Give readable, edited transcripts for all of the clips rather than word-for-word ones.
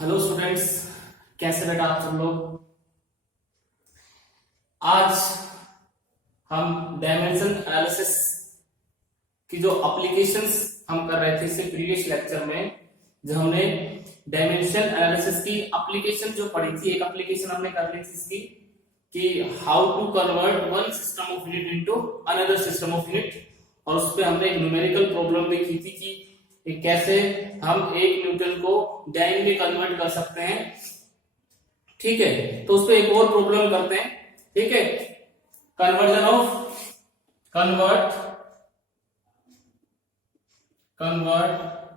Hello students, कैसे बेटा आप सब लोग। आज हम डायमेंशन एनालिसिस की जो एप्लीकेशंस हम कर रहे थे इससे प्रीवियस लेक्चर में, जब हमने डायमेंशन एनालिसिस की एप्लीकेशन जो पढ़ी थी, एक एप्लीकेशन हमने कर ली थी इसकी कि how to convert one system of unit into another system of unit, और उस पे हमने एक न्यूमेरिकल प्रॉब्लम भी की थी कि कैसे हम एक न्यूटन को डाइन में कन्वर्ट कर सकते हैं। ठीक है, तो उस पे एक और प्रॉब्लम करते हैं। ठीक है, कन्वर्ट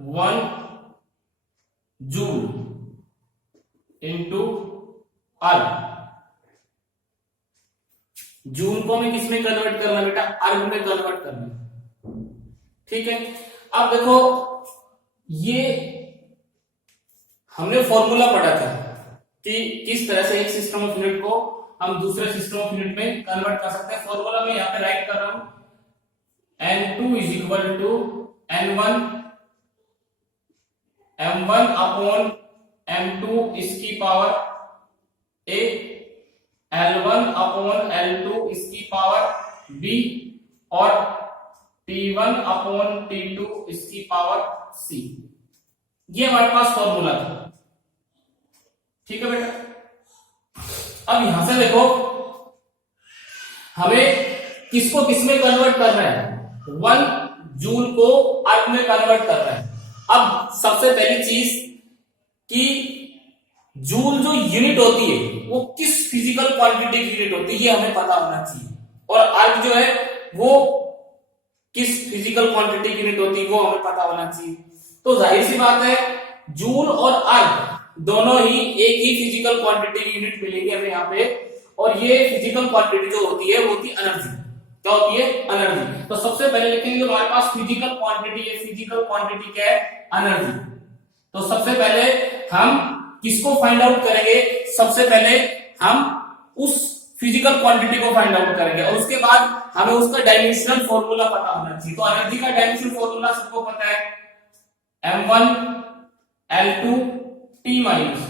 वन जूल इनटू अर्ग। जूल को हमें किस में कन्वर्ट करना बेटा? अर्ग में कन्वर्ट करना। ठीक है, अब देखो ये हमने फॉर्मूला पढ़ा था कि किस तरह से एक सिस्टम ऑफ यूनिट को हम दूसरे सिस्टम ऑफ यूनिट में कन्वर्ट कर सकते हैं। फॉर्मूला में यहां पे राइट कर रहा हूं, N2 is equal to N1 M1 upon M2 इसकी power A, L1 upon L2 इसकी पावर B और T1 अपॉन T2 इसकी पावर C। ये हमारे पास फॉर्मूला था। ठीक है बेटा, अब यहां से देखो हमें किसको किस में कन्वर्ट करना है? 1 जूल को अर्ग में कन्वर्ट करना है। अब सबसे पहली चीज कि जूल जो यूनिट होती है वो किस फिजिकल क्वांटिटी की यूनिट होती है, ये हमें पता होना चाहिए, और अर्ग जो है वो किस फिजिकल क्वांटिटी की यूनिट होती है वो हमें पता होना चाहिए। तो जाहिर सी बात है जूल और अर्ग दोनों ही एक ही फिजिकल क्वांटिटी की यूनिट मिलेगी हमें यहाँ पे, और ये फिजिकल क्वांटिटी जो होती है वो होती है एनर्जी। क्या होती है? एनर्जी। तो सबसे पहले लिखेंगे हमारे पास फिजिकल क्वांटिटी है। फिजिकल क्वांटिटी क्या है? एनर्जी। तो सबसे पहले हम किसको फाइंड आउट करेंगे? सबसे पहले हम उस फिजिकल क्वांटिटी को फाइंड आउट करेंगे, और उसके बाद हमें उसका डायमेंशनल फॉर्मूला पता होना चाहिए। तो एनर्जी का डायमेंशनल फॉर्मूला सबको पता है, M1 L2 T माइनस।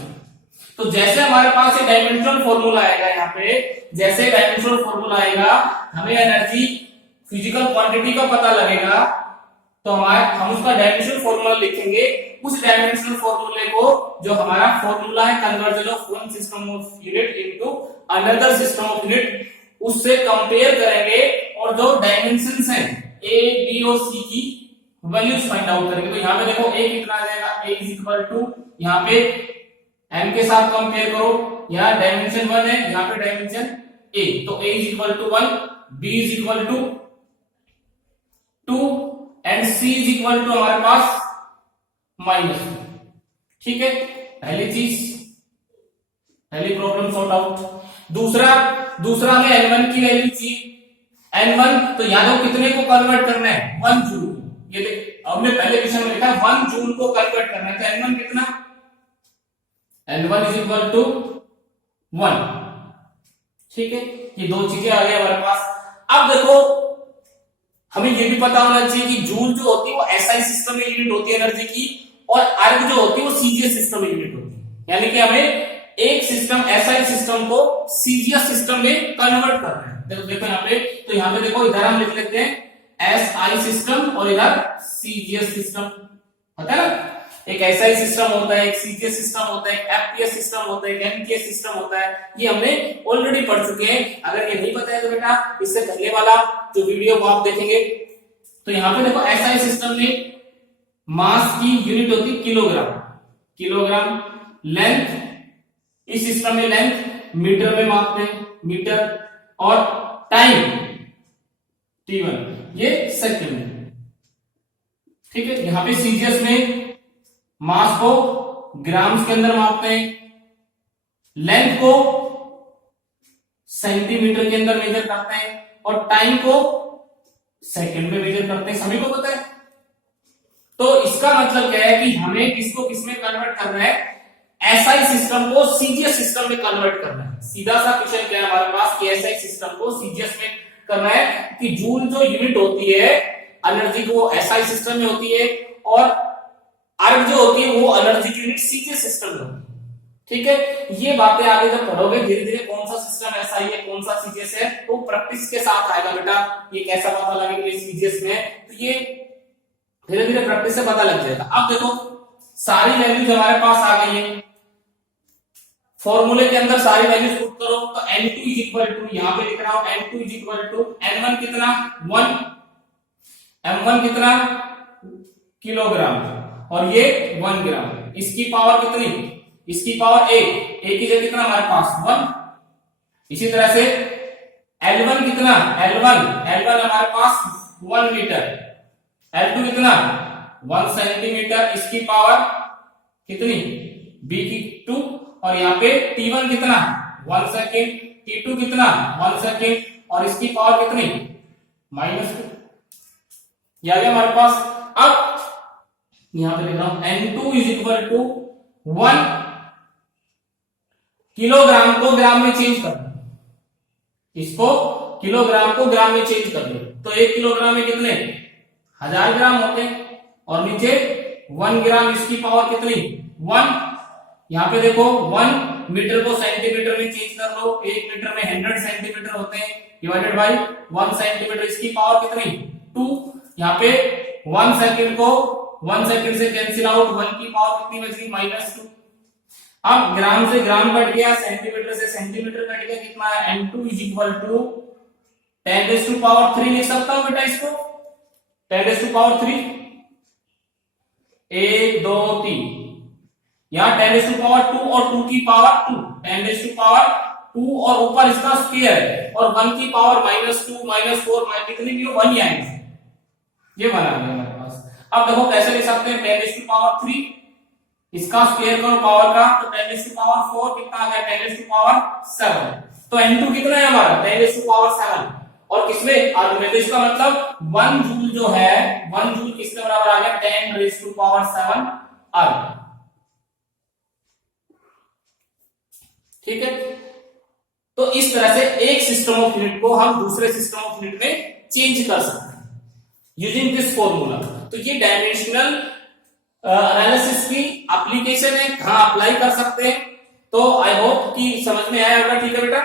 तो जैसे हमारे पास ये डायमेंशनल फॉर्मूला आएगा, यहाँ पे जैसे डायमेंशनल फॉर्मूला आएगा हमें एनर्जी फिजिकल क्वांटिटी का पता लगेगा, तो हम उसका डायमेंशनल फॉर्मूला लिखेंगे। उस डायमेंशनल फॉर्मूले को जो हमारा फॉर्मूला है conversion of one system of unit into another system of unit, उससे कंपेयर करेंगे और जो डायमेंशंस हैं A, B और C की वैल्यूज फाइंड आउट करेंगे। तो यहाँ पे देखो A कितना आ जाएगा? A इज इक्वल टू, यहाँ पे M के साथ कंपेयर करो, यहाँ डायमेंशन 1 है, यहाँ पे डायमेंशन A, तो A is equal to 1, B is equal to 2 and C is equal to हमारे पास -2। ठीक है, पहली चीज, पहली प्रॉब्लम सॉर्ट आउट। दूसरा हमें N1 की वैल्यू चाहिए। N1 तो यहाँ देखो कितने को कन्वर्ट करना है? 1 जूल। ये देख हमने पहले विषय में लिखा 1 जूल को कन्वर्ट करना है, तो N1 कितना? N1 is equal to 1। ठीक है, ये दो चीजें आ गई हमारे पास। अब देखो हमें ये भी पता होना चाहिए कि जूल जो होती है वो एसआई सिस्टम में यूनिट होती है एनर्जी की, और अर्ग जो होती है वो सीजीएस सिस्टम में यूनिट होती है। यानी कि हमें एक सिस्टम एसआई सिस्टम को सीजीएस सिस्टम में कन्वर्ट करना है। देखो यहाँ पे, तो यहाँ पे देखो इधर हम लिख लेते हैं एसआई सिस्टम और इधर सीजीएस सिस्टम। पता है ना, एक एसआई सिस्टम होता है, एक सीजीएस सिस्टम होता है, एक एफपीएस सिस्टम होता है, एक एमटीएस सिस्टम होता है। ये हमने ऑलरेडी पढ़ चुके हैं। अगर ये नहीं पता है तो बेटा इससे पहले वाला जो वीडियो को आप देखेंगे। तो यहाँ पे देखो एसआई सिस्टम में मास की यूनिट होती है किलोग्राम। किलोग्राम लेंथ, इस सिस्टम में लेंथ मीटर में मापते हैं, मीटर, और टाइम T1 ये सेकंड में। ठीक है, यहां पे सीजीएस में मास को ग्राम्स के अंदर मापते हैं, लेंथ को सेंटीमीटर के अंदर मेजर करते हैं, और टाइम को सेकंड में मेजर करते हैं। सभी को पता है। तो इसका मतलब क्या है कि हमें किसको किसमें कन्वर्ट करना है? एसआई सिस्टम को सीजीएस सिस्टम में कन्वर्ट करना है। सीधा सा क्वेश्चन क्या है हमारे पास कि एसआई सिस्टम को सीजीएस में करना है, कि जूल जो यूनिट होती है एनर्जी को एसआई सिस्टम में होती है, और अर्ग करंट जो होती है वो एनर्जी की यूनिट सीजे सिस्टम में होती है। ठीक है, ये बातें आगे जब पढ़ोगे धीरे धीरे कौन सा सिस्टम ऐसा ही है, कौन सा सीजीएस है, तो प्रैक्टिस के साथ आएगा बेटा। ये कैसा पता लगेगा कि सीजीएस में है, तो ये धीरे धीरे प्रैक्टिस से पता लग जाएगा। अब देखो सारी वैल्यूज हमारे पास आ गई है, फॉर्मूले के अंदर सारी वैल्यूज पुट करो। तो N2 इज इक्वल टू, यहां पे लिख रहा हूं N2 is equal to N1 कितना 1, M1 कितना किलोग्राम और ये 1 ग्राम। इसकी पावर कितनी, इसकी पावर एक की जगह कितना हमारे पास 1। इसी तरह से L1 कितना, L1 हमारे पास 1 मीटर, L2 कितना 1 सेंटीमीटर, इसकी पावर कितनी b की 2, और यहाँ पे T1 कितना 1 सेकेंड, T2 कितना 1 सेकेंड, और इसकी पावर कितनी -2। यह आ गया हमारे पास। अब यहां पे लिख रहा हूं N2 is equal to 1 kilogram को ग्राम में चेंज कर दो, इसको किलोग्राम को ग्राम में चेंज कर दो। तो 1 किलोग्राम में कितने 1000 ग्राम होते हैं, और नीचे 1 ग्राम, इसकी पावर कितनी 1। यहां पे देखो 1 मीटर को सेंटीमीटर में चेंज कर लो, 1 मीटर में 100 सेंटीमीटर होते हैं, डिवाइडेड बाय 1 सेंटीमीटर, इसकी पावर कितनी 2। यहाँ पे 1 सेकेंड को 1 सेकेंड से कैंसिल आउट, 1 की पावर कितनी बच गई -2। अब ग्राम से ग्राम कट गया, सेंटीमीटर से सेंटीमीटर कट गया, कितना है N2 इज इक्वल टू 10⁻³ लिख सकता हूं बेटा इसको, 10⁻³, 1 2 3, यहां 10⁻² और 2 की पावर 2, 10⁻², और ऊपर इसका स्क्वायर, और 1 की पावर -2 -4 कितनी भी हो 1 ही आएगी, ये बना गया हमारे पास। अब देखो कैसे लिख सकते हैं 10⁻3, इसका स्क्वायर करो पावर का, तो 10⁻4 कितना आ गया 10⁻7। तो N2 कितना है हमारा 10⁻7, और किसमें अर्ग में, तो इसका मतलब 1 जूल जो है 1 जूल किसके बराबर आ गया 10⁻7 अर्ग। ठीक है, तो इस तरह से एक सिस्टम ऑफ यूनिट को हम दूसरे सिस्टम ऑफ यूनिट में चेंज कर सकते हैं यूजिंग दिस फॉर्मूला। तो ये डायमेंशनल एनालिसिस की एप्लीकेशन है, कहां अप्लाई कर सकते हैं, तो आई होप कि समझ में आया होगा। ठीक है बेटा,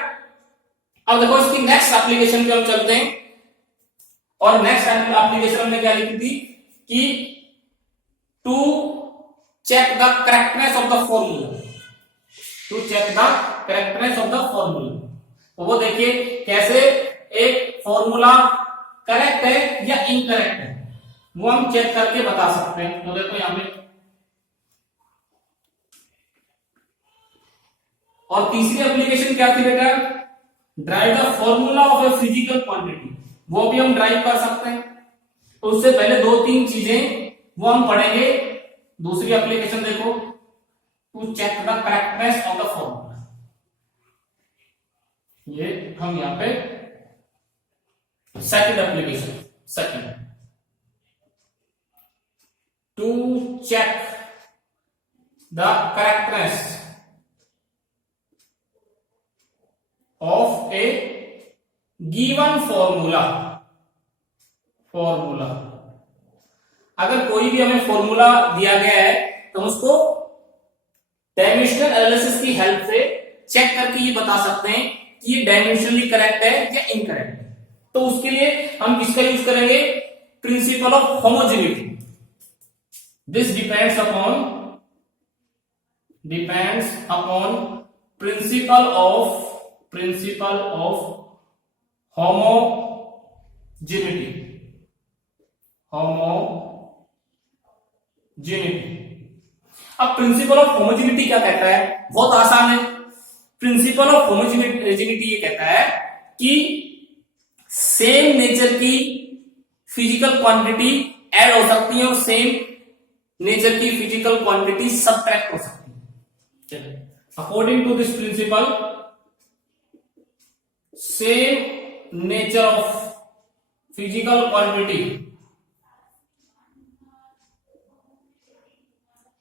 अब देखो इसकी नेक्स्ट एप्लीकेशन पे हम चलते हैं, और नेक्स्ट एप्लीकेशन हमने क्या लिखी थी कि to check the correctness of the formula, to check the correctness of the formula. तो वो देखिए कैसे एक फॉर्मूला करेक्ट है या इनकरेक्ट है, वो हम चेक करके बता सकते हैं। तो देखो यहां पे, और तीसरी एप्लीकेशन क्या थी बेटा, drive the formula of a physical quantity, वो भी हम ड्राइव कर सकते हैं। तो उससे पहले 2-3 चीजें वो हम पढ़ेंगे। दूसरी एप्लीकेशन देखो, to check the correctness of the formula, ये हम यहां पे second application, second to check the correctness of a given formula. अगर कोई भी हमें फॉर्मूला दिया गया है तो उसको डायमेंशनल एनालिसिस की हेल्प से चेक करके ये बता सकते हैं कि ये डायमेंशनली करेक्ट है या इनकरेक्ट है। तो उसके लिए हम किसका यूज करेंगे, principle of homogeneity. This depends upon principle of homogeneity. अब प्रिंसिपल ऑफ होमोजेनिटी क्या कहता है, बहुत आसान है। प्रिंसिपल ऑफ होमोजेनिटी ये कहता है कि सेम नेचर की फिजिकल क्वांटिटी ऐड हो सकती है और सेम नेचर की फिजिकल क्वांटिटी सबट्रैक्ट हो सकती है। According to this principle, same nature of physical quantity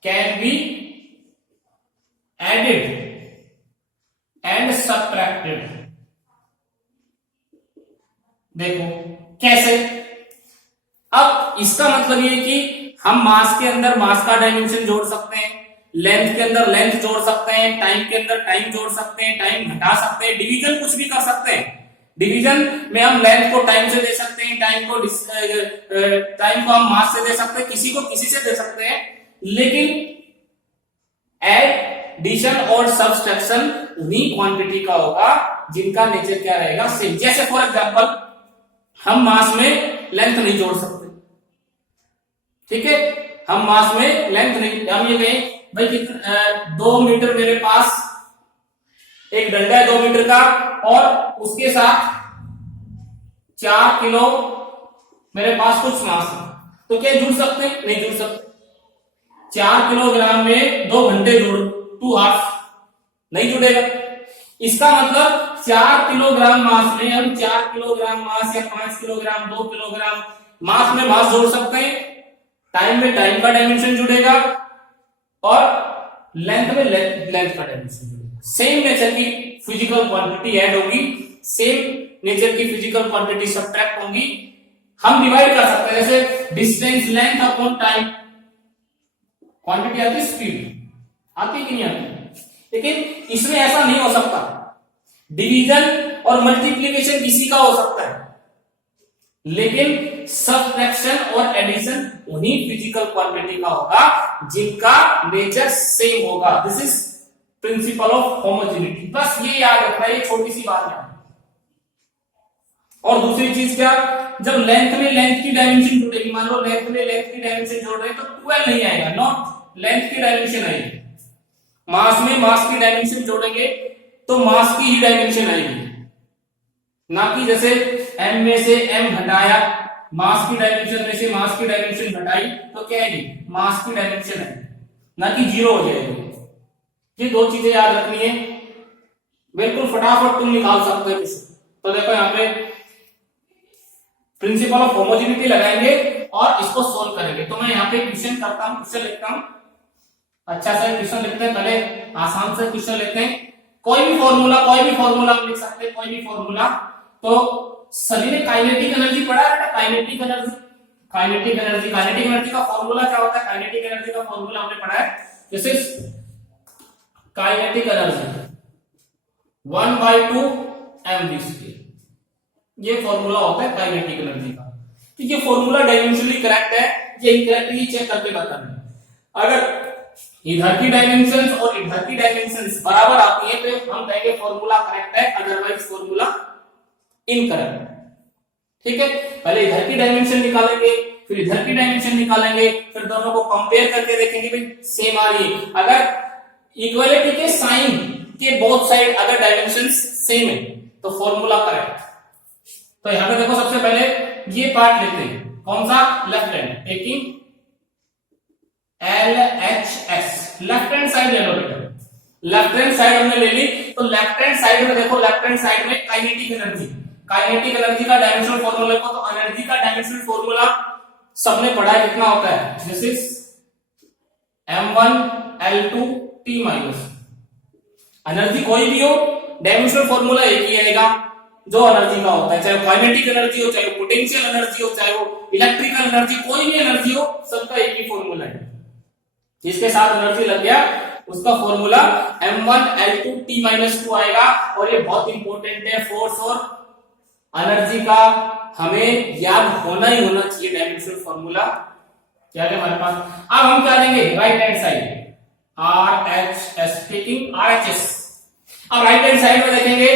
can be added and subtracted. देखो कैसे, अब इसका मतलब ये कि हम मास के अंदर मास का डायमेंशन जोड़ सकते हैं, लेंथ के अंदर लेंथ जोड़ सकते हैं, टाइम के अंदर टाइम जोड़ सकते हैं, टाइम घटा सकते हैं, डिवीजन कुछ भी कर सकते हैं। डिवीजन में हम लेंथ को टाइम से दे सकते हैं, टाइम को हम मास से दे सकते हैं, किसी को किसी से दे सकते हैं। लेकिन एडिशन और सब्सट्रैक्शन उन्हीं क्वांटिटी का होगा जिनका नेचर क्या रहेगा, सेम। जैसे फॉर एग्जांपल हम मास में लेंथ नहीं जोड़ सकते, ठीक है, हम मास में लेंथ नहीं, हम ये कहें भाई कितना 2 मीटर मेरे पास एक डंडा है 2 मीटर का, और उसके साथ 4 किलो मेरे पास कुछ मास है, तो क्या जुड़ सकते हैं? नहीं जुड़ सकते। 4 किलोग्राम में 2 घंटे जोड़, 2 आवर्स, नहीं जुड़ेगा। इसका मतलब 4 किलोग्राम मास में हम 4 किलोग्राम मास या 5 किलोग्राम 2 किलोग्राम मास में मास जोड़ सकते हैं, टाइम में टाइम का डायमेंशन जुड़ेगा और लेंथ में लेंथ का डायमेंशन जुड़ेगा। सेम नेचर की फिजिकल क्वांटिटी ऐड होगी, सेम नेचर की फिजिकल क्वांटिटी सब्ट्रैक्ट होंगी। हम डिवाइड कर सकते हैं, जैसे distance length upon time, quantity आती है स्पीड, आती कि नहीं आती? लेकिन इसमें ऐसा नहीं हो सकता। डिवीजन और मल्टीप्लिकेशन किसी का हो सकता है, लेकिन सब्ट्रैक्शन और एडिशन उन्हीं फिजिकल क्वांटिटी का होगा जिनका नेचर सेम होगा। This is principle of homogeneity. बस ये याद रखना है, ये छोटी सी बात है। और दूसरी चीज क्या, जब लेंथ में लेंथ की डायमेंशन जुड़ेगी, मान लो लेंथ में लेंथ की डायमेंशन जोड़ रहे हैं तो 12 नहीं आएगा, नॉट लेंथ की डायमेंशन आएगी। मास में मास की डायमेंशन जोड़ेंगे तो मास की ही डायमेंशन आएगी, ना कि जैसे m में से m घटाया, मास की डायमेंशन में से मास की डायमेंशन घटाई तो क्या आएगी, मास की डायमेंशन है, ना कि 0 हो जाएगी। ये 2 चीजें याद रखनी है, बिल्कुल फटाफट तुम निकाल सकते हो। तो देखो यहाँ पे प्रिंसिपल ऑफ होमोजेनिटी लगाएंगे और इसको सोल्व करेंगे। तो मैं यहाँ पे क्वेश्चन करता हूं, क्वेश्चन लिखता हूं, अच्छा सा क्वेश्चन लिखते हैं, पहले आसान से क्वेश्चन लेते हैं। कोई भी फॉर्मूला हम लिख सकते हैं, कोई भी फॉर्मूला। तो सभी ने काइनेटिक एनर्जी पढ़ा है, काइनेटिक एनर्जी का फॉर्मूला क्या होता है? काइनेटिक एनर्जी का फॉर्मूला हमने पढ़ा है, जैसे काइनेटिक एनर्जी 1/2 mv², ये फॉर्मूला होता है काइनेटिक एनर्जी का। तो ये फॉर्मूला डायमेंशनली करेक्ट है, ये इनकरेक्टली चेक करके बताना। अगर इधर की डायमेंशंस और इधर की डायमेंशंस बराबर आती है तो हम कहेंगे फॉर्मूला करेक्ट है, अदरवाइज फॉर्मूला इनकरेक्ट। ठीक है, पहले इधर की डायमेंशन निकालेंगे, फिर इधर की डायमेंशन निकालेंगे, फिर दोनों को कंपेयर करके देखेंगे भाई सेम आ रही है। अगर इक्वालिटी के साइन के बोथ साइड अगर डायमेंशंस सेम है तो फॉर्मूला करेक्ट। तो यहां पे देखो, सबसे पहले ये पार्ट लेते हैं, कौन सा? Left hand, taking LHS, left hand side ले लो बेटा। लेफ्ट हैंड साइड हमने ले ली, तो लेफ्ट हैंड साइड में देखो, लेफ्ट हैंड साइड में काइनेटिक एनर्जी का डायमेंशनल फॉर्मूला लिखो। तो एनर्जी का डायमेंशनल फॉर्मूला सबने पढ़ा है, कितना होता है? This is m1L2T-। एनर्जी कोई भी हो, डायमेंशनल फॉर्मूला एक ही आएगा जो एनर्जी का होता है, चाहे काइनेटिक एनर्जी हो, चाहे पोटेंशियल एनर्जी हो, चाहे वो इलेक्ट्रिकल एनर्जी, कोई भी एनर्जी हो, सबका एक ही फॉर्मूला है। जिसके साथ एनर्जी लग गया उसका फॉर्मूला m1L2T-2 आएगा। और ये बहुत इंपॉर्टेंट है, फोर्स और एनर्जी का हमें याद होना ही होना चाहिए डायमेंशनल फॉर्मूला। क्या है हमारे पास? अब हम क्या लेंगे? Right hand side, RHS, taking RHS। अब राइट हैंड साइड में देखेंगे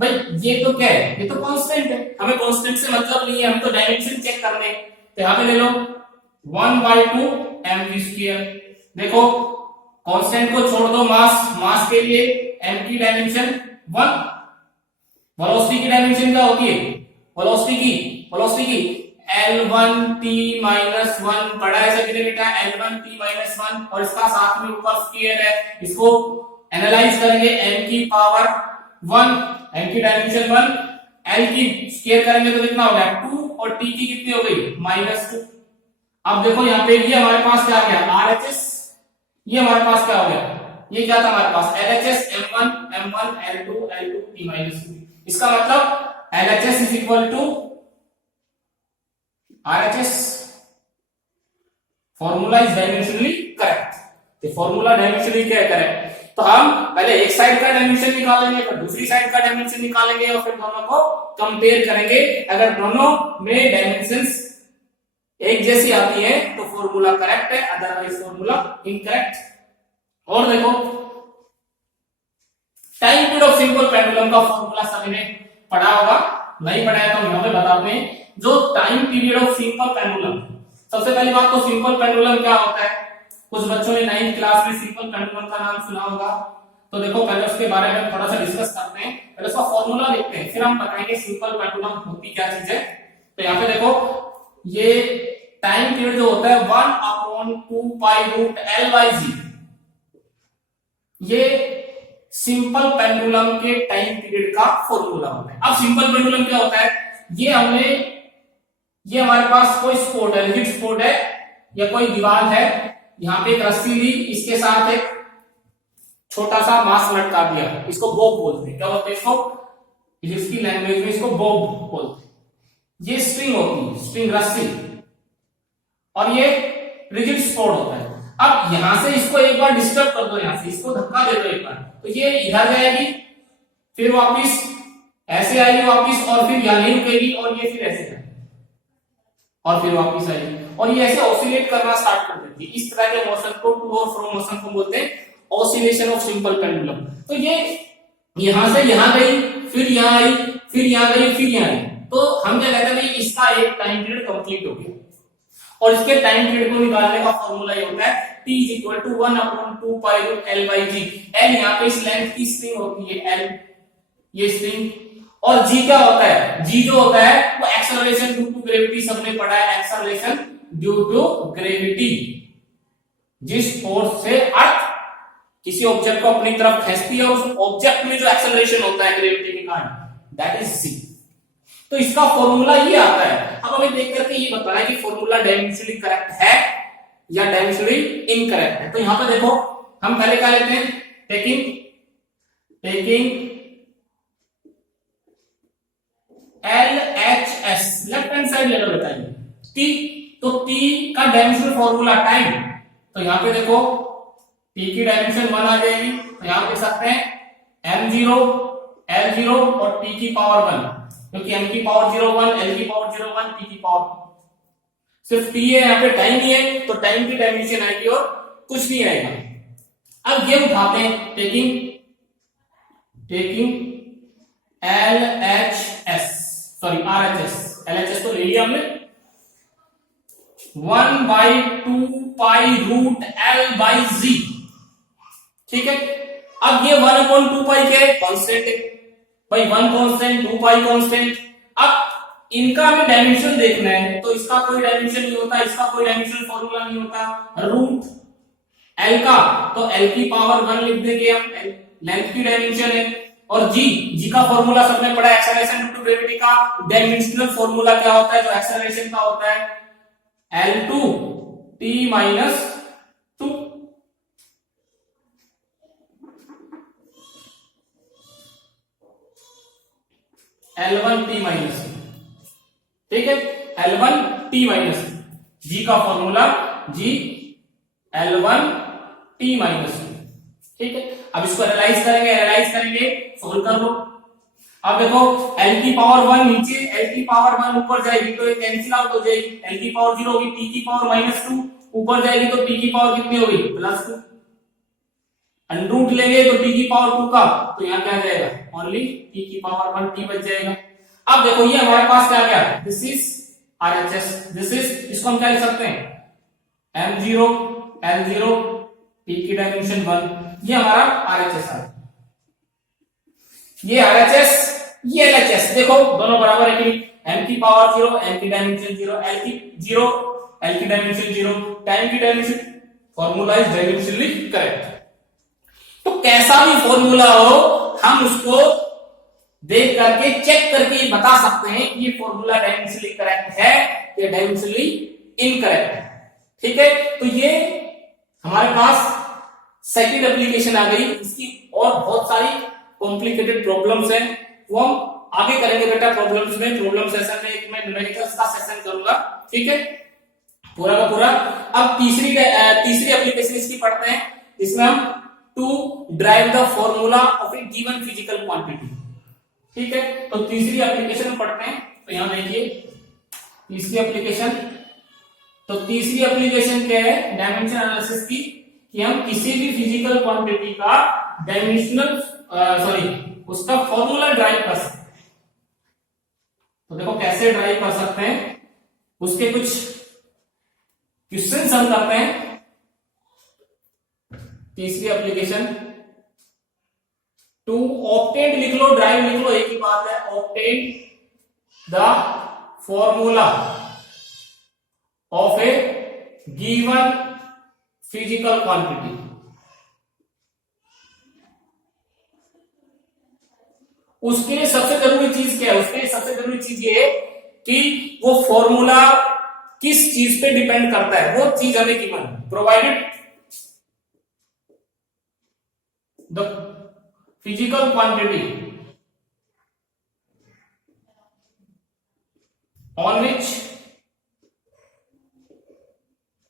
भाई ये तो क्या है? ये तो कांस्टेंट है, हमें कांस्टेंट से मतलब नहीं है, हम तो डायमेंशन चेक करने। तो यहां पे ले लो 1/2 mv²। देखो कांस्टेंट को छोड़ दो, मास के लिए m की डायमेंशन 1, वेलोसिटी की डायमेंशन क्या होती है? वेलोसिटी की L1T-1 पढ़ा है सभी ने बेटा, L1T-1, और इसका साथ में ऊपर स्क्वायर है, इसको एनालाइज करेंगे m की पावर 1, m की डायमेंशन 1, l की स्क्वायर करेंगे तो कितना हो गया? 2, और t की कितनी हो गई? -2। अब देखो यहाँ पे ये हमारे पास क्या आ गया? RHS। ये हमारे पास क्या हो गया? ये क्या था हमारे पास? LHS m1 L2 T-2। इसका मतलब LHS is equal to RHS formula is dimensionally correct. तो फॉर्मूला डायमेंशनली क्या करेक्ट, तो हम पहले एक साइड का डायमेंशन निकालेंगे, फिर दूसरी साइड का डायमेंशन निकालेंगे और फिर दोनों को कंपेयर करेंगे। अगर दोनों में डायमेंशंस एक जैसी आती है तो फॉर्मूला करेक्ट है, अदरवाइज फॉर्मूला इनकरेक्ट। और देखो time period of simple pendulum का फॉर्मूला सभी ने पढ़ा होगा, नहीं पढ़ा है तो यहां पे बताते हैं। जो time period of simple pendulum, सबसे पहली बात तो सिंपल पेंडुलम क्या होता है, कुछ बच्चों ने 9th क्लास में सिंपल पेंडुलम का नाम सुना होगा। तो देखो पहले उसके बारे में थोड़ा सा डिस्कस करते हैं, पहले उसका फॉर्मूला देखते हैं, फिर हम बताएंगे सिंपल पेंडुलम होती क्या चीज है। तो यहाँ पे देखो ये टाइम पीरियड जो होता है 1/2 पाई रूट L बाई जी, ये सिंपल पेंडुलम के टाइम पीरियड का फॉर्मूला होता है। अब सिंपल पेंडुलम क्या होता है, ये हमारे पास कोई स्पोर्ट है, रिजिड स्पोर्ट है या कोई दीवार है, यहाँ पे एक रस्सी ली, इसके साथ एक छोटा सा मास लटका दिया, इसको बॉब बोलते हैं। क्या बोलते हैं इसको, फिजिक्स की लैंग्वेज में इसको बॉब बोलते हैं। ये स्ट्रिंग होती है, स्ट्रिंग रस्सी, और ये रिजिड स्पोर्ट होता है। अब यहां से इसको एक बार डिस्टर्ब कर दो, यहां से इसको धक्का दे दो एक बार, तो ये इधर जाएगी, फिर वापिस ऐसे आएगी वापिस, और फिर यहां नहीं रुकेगी, और ये फिर ऐसे जाएगी और फिर वापिस आएगी, और ये ऐसे ऑसिलेट करना स्टार्ट कर देती है। इस तरह के मोशन को टू और फ्रो मोशन को बोलते हैं ऑसिलेशन ऑफ सिंपल पेंडुलम। तो ये यहां से यहां गई, फिर यहां आई, फिर यहां गई, फिर यहां आई, तो हम क्या कहते हैं इसका एक टाइम पीरियड कंप्लीट हो गया। और इसके टाइम पीरियड को निकालने का फॉर्मूला ये होता है T = 1/2 pi root L by g. L यहाँ पे इस लेंथ की स्ट्रिंग होती है L, ये स्ट्रिंग, और G क्या होता है, G जो होता है वो एक्सेलरेशन ड्यू टू ग्रेविटी, सबने पढ़ा है एक्सेलरेशन ड्यू टू ग्रेविटी। जिस फोर्स से अर्थ किसी ऑब्जेक्ट को अपनी तरफ खींचती है, उस ऑब्जेक्ट में जो एक्सेलरेशन होता है ग्रेविटी के कारण, दैट इज C। तो इसका फॉर्मूला ये आता है। अब हमें देख करके ये बताना है कि फॉर्मूला डायमेंशनली करेक्ट है या डायमेंशनली इनकरेक्ट है। तो यहां पे देखो हम पहले क्या लेते हैं, taking LHS, left hand side ले लो बेटा ये T, तो T का डायमेंशनल फॉर्मूला टाइम, तो यहां पे देखो T की डायमेंशन 1 आ जाएगी, तो यहां पे सकते हैं m0 L0 और T की पावर 1, क्योंकि m की पावर 0 1, L की पावर 0 1, T की पावर सिर्फ T है, यहाँ पे टाइम ही है, तो टाइम की डायमेंशन आएगी और कुछ नहीं आएगा। अब ये उठाते हैं taking LHS, sorry RHS, LHS तो ले लिया हमने, 1/2 पाई रूट L बाई जी, ठीक है। अब ये 1/2 पाई क्या है, कांस्टेंट है भाई, 1 कांस्टेंट 2 पाई कांस्टेंट। अब इनका हमें डायमेंशन देखना है, तो इसका कोई डायमेंशन नहीं होता, इसका कोई डायमेंशन फॉर्मूला नहीं होता। रूट L का, तो L की पावर 1 लिख देंगे हम, लेंथ की डायमेंशन है, और G का फॉर्मूला सबने पढ़ा एक्सेलरेशन ड्यू टू ग्रेविटी का डायमेंशनल फॉर्मूला क्या होता है, जो एक्सेलरेशन का होता है L2 T minus 2। L1 T minus, ठीक है, L1 T माइनस, G का formula G L1 T minus, ठीक है। अब इसको एनालाइज करेंगे, सोल्व कर लो। अब देखो L की पावर 1 नीचे, L की पावर 1 ऊपर जाएगी तो ये कैंसिल आउट हो जाएगी, L की पावर 0 होगी, T की पावर -2 ऊपर जाएगी तो T की पावर कितनी होगी, +2। अंडरूट लेंगे तो T की पावर 2 का, तो यहाँ क्या जाएगा, ओनली T की पावर 1 T बच जाएगा। अब देखो ये हमारे पास क्या गया, this is RHS, this is, इसको हम क्या लिख सकते हैं, m0 L0 T की डायमेंशन 1, ये हमारा RHS है। ये RHS, ये LHS, देखो दोनों बराबर है कि m की पावर 0, m की डायमेंशन 0, L की 0, L की डायमेंशन 0, टाइम की dimension, formula is dimensionally correct. तो कैसा भी फॉर्मूला हो, हम उसको देख करके चेक करके बता सकते हैं कि ये फॉर्मूला डायमेंशनली करेक्ट है या डायमेंशनली इनकरेक्ट है, ठीक है। तो ये हमारे पास सेकंड एप्लीकेशन आ गई, इसकी और बहुत सारी कॉम्प्लिकेटेड प्रॉब्लम्स हैं, वो हम आगे करेंगे बेटा। प्रॉब्लम्स में, प्रॉब्लम सेशन में एक मैं न्यूमेरिकल्स का सेशन करूंगा, ठीक है। पूरा का पूरा। अब तीसरी एप्लीकेशन इसकी पढ़ते हैं, इसमें हम to derive the formula of a given physical quantity. ठीक है, तो तीसरी एप्लीकेशन पढ़ते हैं। तो यहां देखिए तीसरी एप्लीकेशन, तो तीसरी एप्लीकेशन क्या है डायमेंशन एनालिसिस की, कि हम किसी भी फिजिकल क्वांटिटी का डायमेंशनल उसका फॉर्मूला ड्राइव कर सकते हैं। तो देखो कैसे ड्राइव कर सकते हैं, उसके कुछ क्वेश्चन हम करते हैं। तीसरी एप्लीकेशन टू ऑब्टेन लिख लो, ड्राइव लिख लो, एक ही बात है। Obtain the formula of a given physical quantity. उसके लिए सबसे जरूरी चीज क्या है, उसके लिए सबसे जरूरी चीज ये है कि वो फॉर्मूला किस चीज पे डिपेंड करता है, वो चीज हमें given, provided the physical quantity on which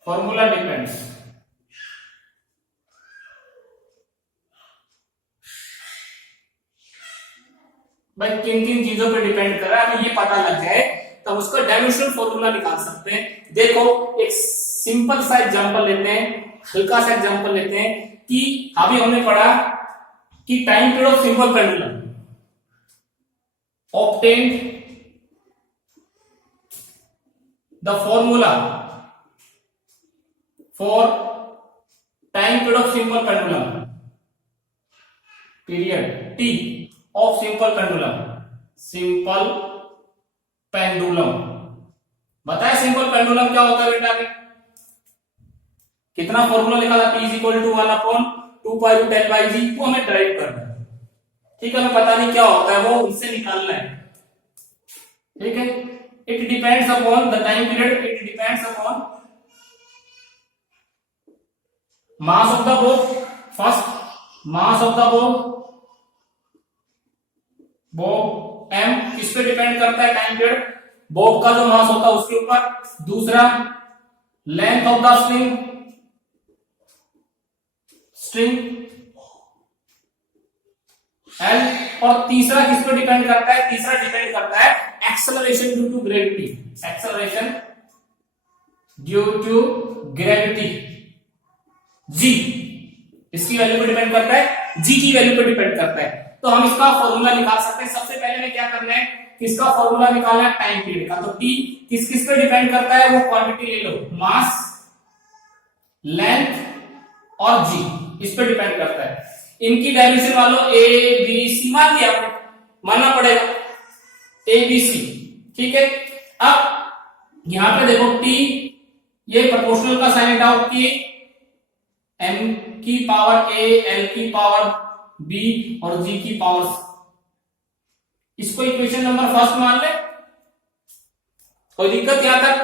formula depends. भाई किन किन चीजों पे डिपेंड कर रहा है, हमें ये पता लग जाए तब उसका डायमेंशनल फॉर्मूला निकाल सकते हैं। देखो एक सिंपल सा एग्जांपल लेते हैं, हल्का सा एग्जांपल लेते हैं कि अभी हमने पढ़ा कि time period of simple pendulum obtained the formula for time period of simple pendulum, period T of simple pendulum बताए। सिंपल पेंडुलम क्या होता है बेटा, कितना फॉर्मूला लिखा था, P is equal to 1/2π/10/g, वो हमें ड्राइव करना है। ठीक है, हमें पता नहीं क्या होता है, वो उससे निकालना है। ठीक है, it depends upon the time period, it depends upon mass of the Bob, first mass of the Bob m किस पे डिपेंड करता है, टाइम पीरियड, बॉब का जो मास होता है उसके ऊपर। दूसरा length of the string L, और तीसरा किस पे डिपेंड करता है, तीसरा डिपेंड करता है acceleration due to gravity, acceleration due to gravity g, इसकी वैल्यू पे डिपेंड करता है, g की वैल्यू पे डिपेंड करता है। तो हम इसका फॉर्मूला निकाल सकते हैं। सबसे पहले में क्या करना है, किसका फॉर्मूला निकालना है, टाइम पीरियड का। तो t किस किस पे डिपेंड करता है, वो क्वांटिटी ले लो, मास, लेंथ और g, इस पे डिपेंड करता है। इनकी डायमेंशन वालों a b c मान लिया, मानना पड़ेगा a b c। ठीक है, अब यहां पे देखो t ये प्रोपोर्शनल का साइन हटाओ, कि m की पावर a, l की पावर b और g की पावर c, इसको इक्वेशन नंबर फर्स्ट मान ले। कोई दिक्कत यहां तक?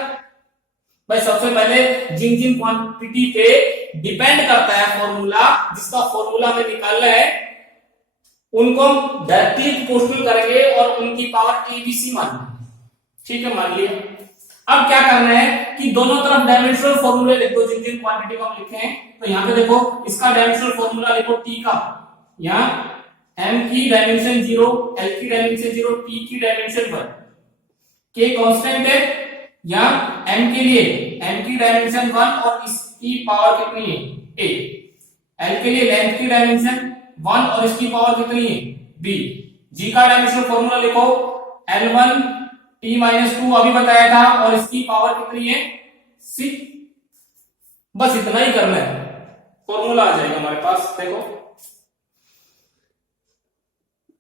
भाई सबसे पहले जिन जिन क्वांटिटी पे डिपेंड करता है फॉर्मूला, जिसका फॉर्मूला हमें निकालना है, उनको हम डायरेक्टली प्रोपोर्शनल करेंगे और उनकी पावर a b c मान लेंगे। ठीक है, मान लिया। अब क्या करना है कि दोनों तरफ डायमेंशनल फॉर्मूले लिख दो, जिन जिन क्वांटिटी को हम लिखे हैं। तो यहां पे देखो इसका डायमेंशनल फॉर्मूला लिखो t का, यहां m की डायमेंशन 0, l की डायमेंशन 0, t की डायमेंशन 1, k कांस्टेंट है यहां m के लिए, m की डायमेंशन 1 और इसकी पावर कितनी है a, l के लिए लेंथ की डायमेंशन 1 और इसकी पावर कितनी है b, g का डायमेंशनल फॉर्मूला लिखो l1 t-2 अभी बताया था, और इसकी पावर कितनी है 6। बस इतना ही करना है, फॉर्मूला आ जाएगा हमारे पास। देखो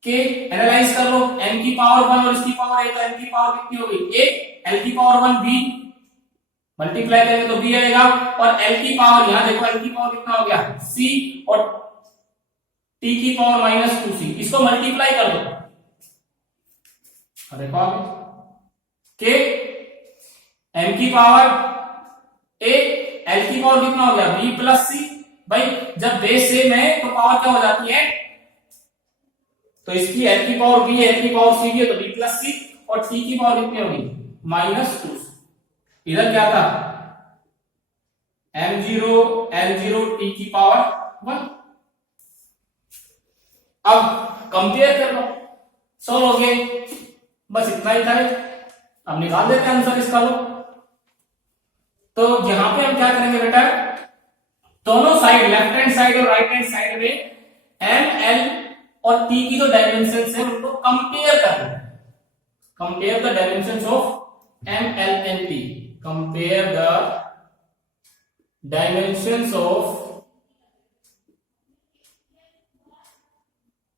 के एनालाइज कर लो, m की पावर 1 और इसकी पावर 1, तो m की पावर कितनी होगी 1, l की पावर 1 b, मल्टीप्लाई करेंगे तो b आएगा, और l की पावर यहां देखो l की पावर कितना हो गया c, और t की पावर -2c, इसको मल्टीप्लाई कर दो। देखो के m की पावर a, l की पावर कितना हो गया b प्लस c। भाई जब बेस सेम है तो पावर क्या हो जाती है, तो इसकी l की पावर b, l की पावर c भी है तो b प्लस c, और t की पावर कितनी होगी -2। इधर क्या था m0 l0 t की पावर 1। अब कंपेयर कर लो, सॉल्व हो गए, बस इतना ही था। अब निकाल देते हैं आंसर इसका। लो तो यहां पे हम क्या करेंगे बेटा, दोनों साइड लेफ्ट हैंड साइड और राइट हैंड साइड में एम एल और टी की जो डायमेंशन है उनको कंपेयर करना है। Compare the dimension of M L and T, compare the dimensions of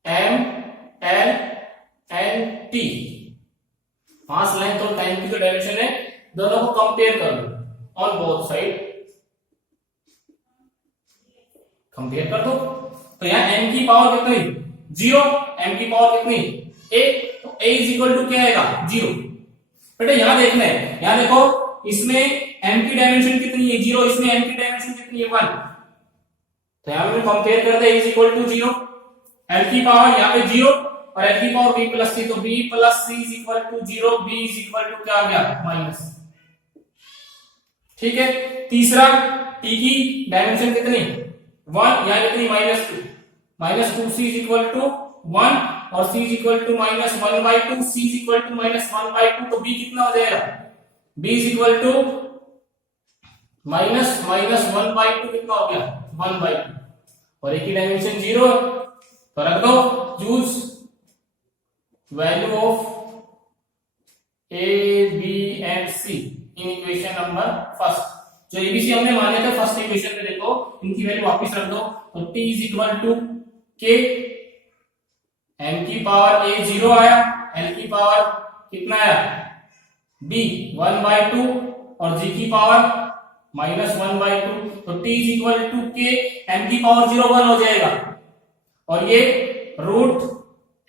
M L and T. Mass length और टाइम की जो डायमेंशन है दोनों को कंपेयर कर लो ऑन बोथ साइड, कंपेयर कर दो। तो यहां m की पावर कितनी, 0, m की पावर कितनी, a, तो a इज इक्वल टू क्या आएगा, 0। बेटा यहां देखना है, यहां देखो इसमें m की डायमेंशन कितनी है, 0, इसमें m की डायमेंशन कितनी है, 1। तो यहां पे कंपेयर करते हैं, इज इक्वल टू 0, l की पावर यहां पे 0 और l की पावर b प्लस c, तो b plus c is equal to 0, b is equal to क्या आ गया, माइनस। ठीक है, तीसरा t की डायमेंशन कितनी, 1, यहां कितनी, -2, -2c इज इक्वल टू 1 और c is equal to -1/2, c is equal to -1/2, तो b कितना हो जाएगा, b इज इक्वल टू -1/2 कितना हो गया, 1/2, और एक की डायमेंशन 0, तो रख दो, use value of a b and c in equation number first. जो एबीसी हमने माने थे फर्स्ट इक्वेशन में, देखो इनकी वैल्यू वापस रख दो, तो t is equal to k, m की पावर a 0 आया, l की पावर कितना आया, b 1/2 और g की पावर -1/2, तो t is equal to k, m की पावर 0 1 हो जाएगा, और ये रूट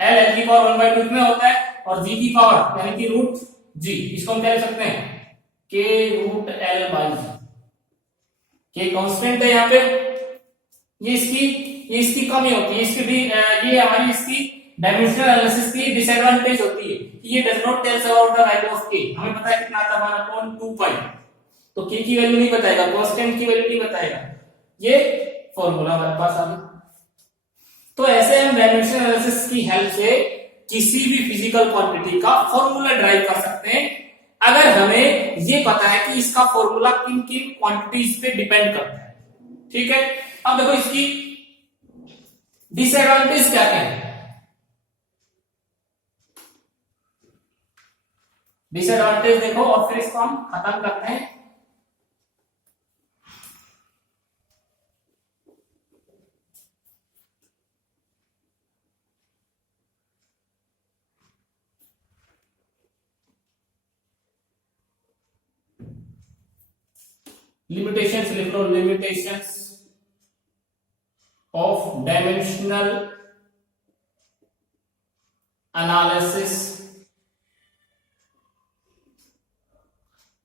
l की पावर 1/2 कितना होता है, और g की पावर यानी कि रूट g, इसको हम क्या लिख सकते हैं, k root l by g। K constant है यहाँ पे, ये इसकी कमी होती है, इसकी भी ये हमारी इसकी डायमेंशनल एनालिसिस की डिसएडवांटेज होती है कि ये does not tells about the value of के। हमें पता है कितना आता है 1/2 पाई, तो के की वैल्यू नहीं बताएगा, कांस्टेंट की वैल्यू नहीं बताएगा, ये फॉर्मूला हमारे पास आ गया। तो ऐसे हम डायमेंशनल एनालिसिस की हेल्प से किसी भी फिजिकल क्वांटिटी का फॉर्मूला ड्राइव कर सकते हैं, अगर हमें ये पता है कि इसका फॉर्मूला किन किन क्वांटिटीज पे डिपेंड करता है। ठीक है, अब देखो इसकी डिसएडवांटेज क्या क्या है। डिसएडवांटेज देखो और फिर इसको हम खत्म करते हैं। लिमिटेशंस लिख लो, लिमिटेशंस ऑफ डायमेंशनल एनालिसिस।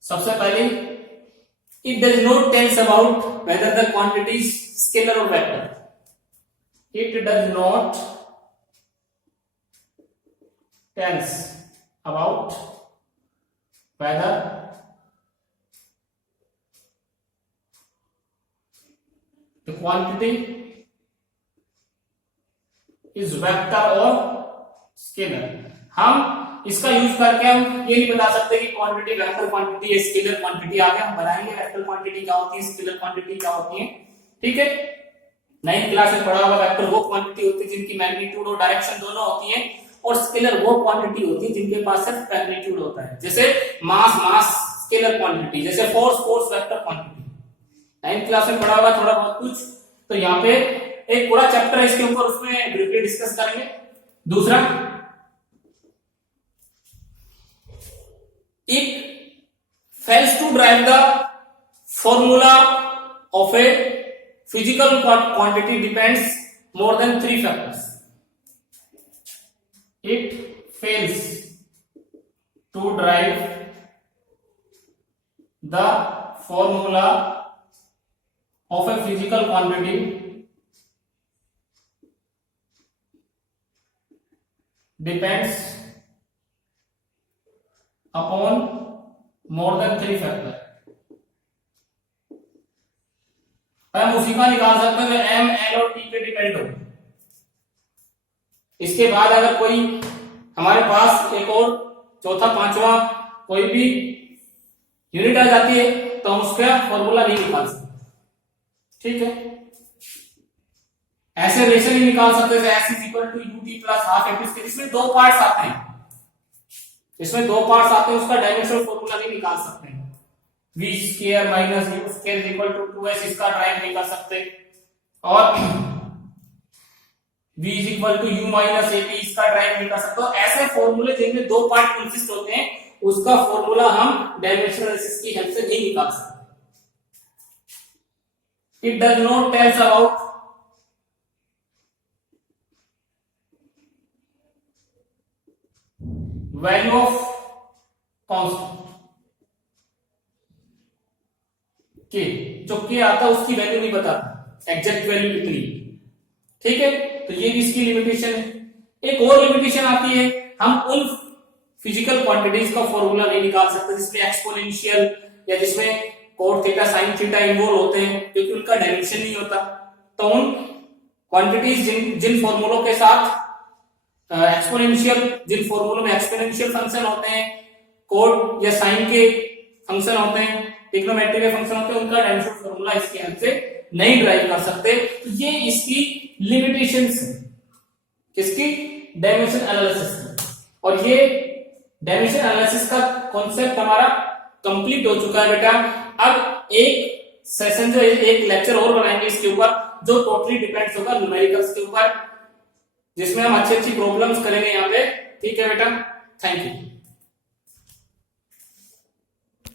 सबसे पहले it does not tells about whether the quantity is scalar और vector. It does not tells about whether the quantity is vector or scalar। हम इसका यूज करके हम ये नहीं बता सकते कि क्वांटिटी वेक्टर क्वांटिटी है, स्केलर क्वांटिटी। आगे हम बनाएंगे वेक्टर क्वांटिटी क्या होती है, स्केलर क्वांटिटी क्या होती है। ठीक है, 9th क्लास में पढ़ा होगा, वेक्टर वो क्वांटिटी होती है जिनकी मैग्नीट्यूड और डायरेक्शन दोनों होती है, और स्केलर वो क्वांटिटी होती है जिनके पास सिर्फ मैग्नीट्यूड होता है, जैसे मास स्केलर क्वांटिटी, जैसे force vector quantity. 9th class में पढ़ा होगा थोड़ा बहुत कुछ। तो यहाँ पे एक पूरा चैप्टर है इसके ऊपर, उसमें ब्रीफली डिस्कस करेंगे। दूसरा, it fails to derive the formula of a physical quantity depends more than 3 factors. It fails to derive the formula of a physical quantity depends upon more than 3 factors। हम उसी का निकाल सकते हैं जो M L और T पे depend हो। इसके बाद अगर कोई हमारे पास एक और चौथा पांचवा कोई भी यूनिट आ जाती है तो हम उसका फॉर्मूला नहीं निकाल सकते, ठीक है। ऐसे रिलेशन ही निकाल सकते हैं S is equal to U T plus half F T, इसमें दो पार्ट्स आते हैं, इसमें दो पार्ट्स आते हैं, उसका डायमेंशनल फॉर्मूला नहीं निकाल सकते हैं। v square minus u square is equal to 2s, इसका ड्राइव नहीं कर सकते। और v is equal to u minus ap, इसका ड्राइव नहीं कर सकते। तो ऐसे फॉर्मूले जिनमें दो पार्ट कंसिस्ट होते हैं उसका फॉर्मूला हम डायमेंशनल एनालिसिस की हेल्प से नहीं निकाल सकते। It does not tells about value of constant के, जो के आता है उसकी वैल्यू नहीं बताता, एग्जैक्ट वैल्यू कितनी, ठीक है। तो ये भी इसकी लिमिटेशन है। एक और लिमिटेशन आती है, हम उन फिजिकल क्वांटिटीज का फॉर्मूला नहीं निकाल सकते जिसमें एक्सपोनेंशियल या जिसमें cot theta sine theta involve होते हैं, क्योंकि उनका डायमेंशन नहीं होता। तो उन क्वांटिटीज जिन फॉर्मूलों के साथ एक्सपोनेंशियल, जिन फॉर्मूलों में एक्सपोनेंशियल फंक्शन होते हैं, कोट या साइन के फंक्शन होते हैं, ट्रिग्नोमेट्री के फंक्शन होते हैं, उनका डायमेंशनल फॉर्मूला इसके हेल्प से नहीं ड्राइव कर सकते। तो ये इसकी लिमिटेशंस है, किसकी, डायमेंशन एनालिसिस की। और ये डायमेंशन एनालिसिस का कॉन्सेप्ट हमारा कंप्लीट हो चुका है बेटा। अब एक सेशन जो एक लेक्चर और बनाएंगे इसके ऊपर, जो टोटली डिपेंड्स होगा न्यूमेरिकल्स के ऊपर, जिसमें हम अच्छी अच्छी प्रॉब्लम्स करेंगे यहाँ पे, ठीक है बेटा। Thank you.